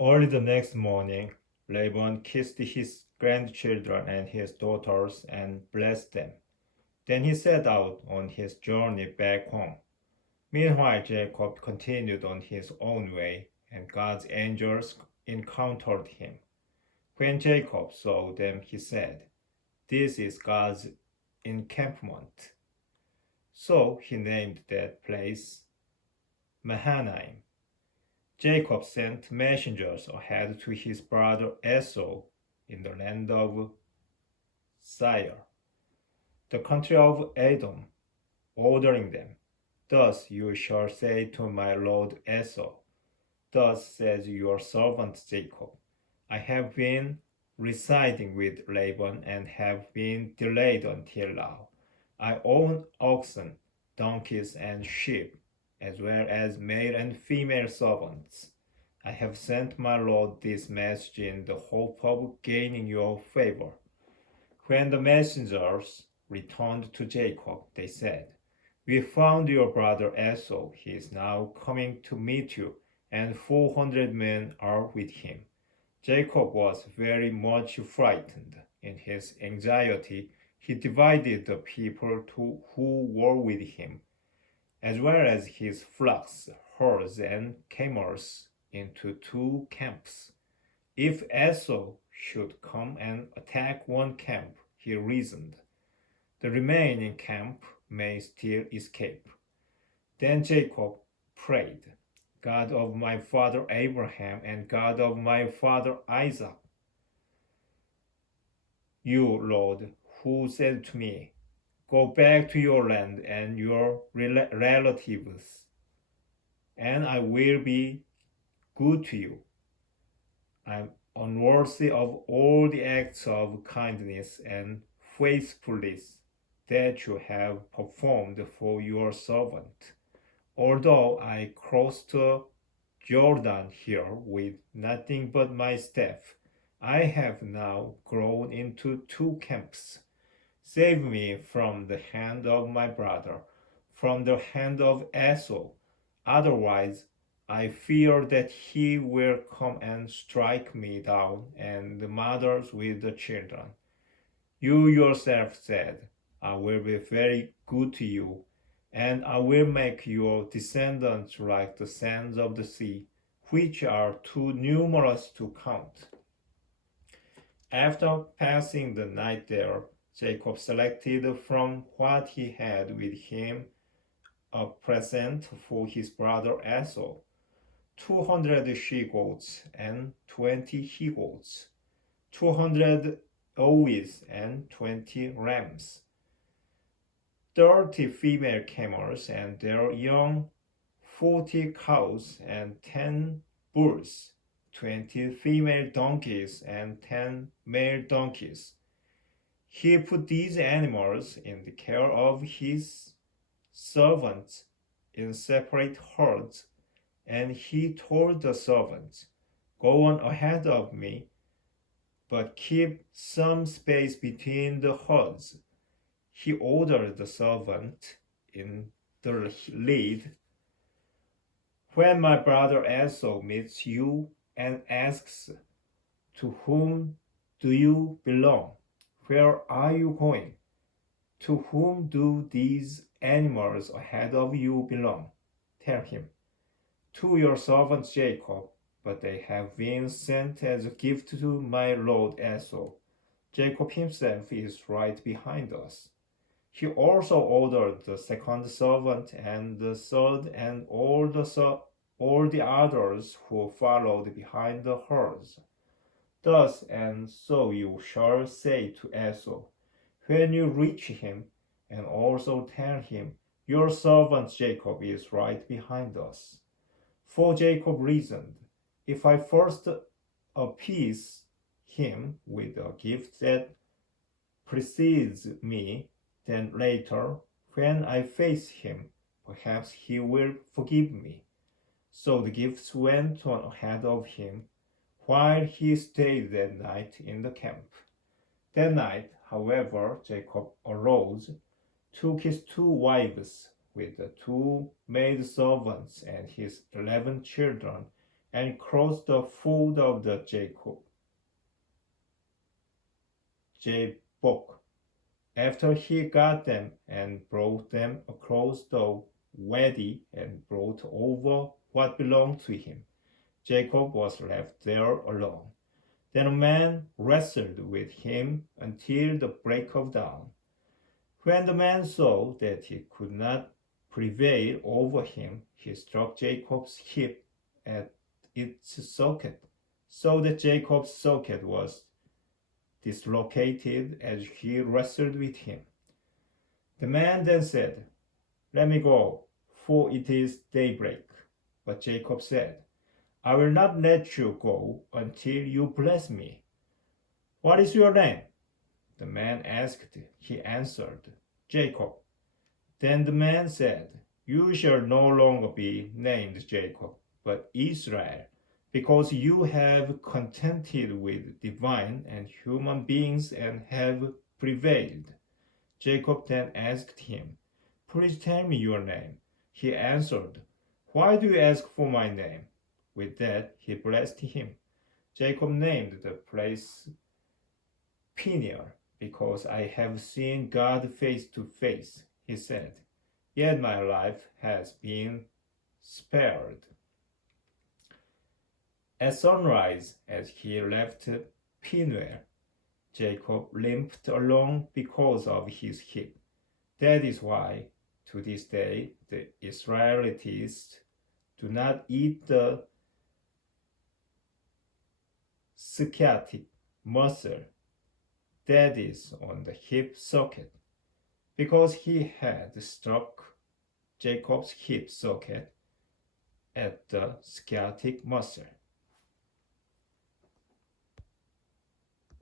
Early the next morning, Laban kissed his grandchildren and his daughters and blessed them. Then he set out on his journey back home. Meanwhile, Jacob continued on his own way, and God's angels encountered him. When Jacob saw them, he said, "This is God's encampment." So he named that place Mahanaim. Jacob sent messengers ahead to his brother Esau in the land of Seir, the country of Edom, ordering them, "Thus you shall say to my lord Esau, Thus says your servant Jacob, I have been residing with Laban and have been delayed until now. I own oxen, donkeys, and sheep, as well as male and female servants. I have sent my lord this message in the hope of gaining your favor." When the messengers returned to Jacob, they said, "We found your brother Esau. He is now coming to meet you, and 400 men are with him." Jacob was very much frightened. In his anxiety, he divided the people who were with him, as well as his flocks, herds, and camels, into two camps. If Esau should come and attack one camp, he reasoned, the remaining camp may still escape. Then Jacob prayed, "God of my father Abraham and God of my father Isaac, you, Lord, who said to me, 'Go back to your land and your relatives, and I will be good to you.' I'm unworthy of all the acts of kindness and faithfulness that you have performed for your servant. Although I crossed Jordan here with nothing but my staff, I have now grown into two camps. Save me from the hand of my brother, from the hand of Esau. Otherwise, I fear that he will come and strike me down and the mothers with the children. You yourself said, 'I will be very good to you, and I will make your descendants like the sands of the sea, which are too numerous to count.'" After passing the night there, Jacob selected from what he had with him a present for his brother Esau: 200 she-goats and 20 he-goats, 200 ewes and 20 rams, 30 female camels and their young, 40 cows and 10 bulls, 20 female donkeys and 10 male donkeys. He put these animals in the care of his servants in separate herds, and he told the servants, "Go on ahead of me, but keep some space between the herds." He ordered the servant in the lead, "When my brother Esau meets you and asks, 'To whom do you belong? Where are you going? To whom do these animals ahead of you belong?' tell him, 'To your servant Jacob, but they have been sent as a gift to my lord Esau. Jacob himself is right behind us.'" He also ordered the second servant and the third and all the others who followed behind the herds. "Thus and so you shall say to Esau, when you reach him, and also tell him, 'Your servant Jacob is right behind us.'" For Jacob reasoned, "If I first appease him with a gift that precedes me, then later, when I face him, perhaps he will forgive me." So the gifts went on ahead of him, while he stayed that night in the camp. That night, however, Jacob arose, took his 2 wives with the 2 maidservants and his 11 children, and crossed the foot of the Jabbok. After he got them and brought them across the wadi and brought over what belonged to him, Jacob was left there alone. Then a man wrestled with him until the break of dawn. When the man saw that he could not prevail over him, he struck Jacob's hip at its socket, so that Jacob's socket was dislocated as he wrestled with him. The man then said, "Let me go, for it is daybreak." But Jacob said, "I will not let you go until you bless me." "What is your name?" the man asked. He answered, "Jacob." Then the man said, "You shall no longer be named Jacob, but Israel, because you have contended with divine and human beings and have prevailed." Jacob then asked him, "Please tell me your name." He answered, "Why do you ask for my name?" With that he blessed him. Jacob named the place Peniel, because I have seen God face to face. He said, "Yet my life has been spared." At sunrise, as he left Peniel, Jacob limped along because of his hip. That is why, to this day, the Israelites do not eat the sciatic muscle that is on the hip socket, because he had struck Jacob's hip socket at the sciatic muscle.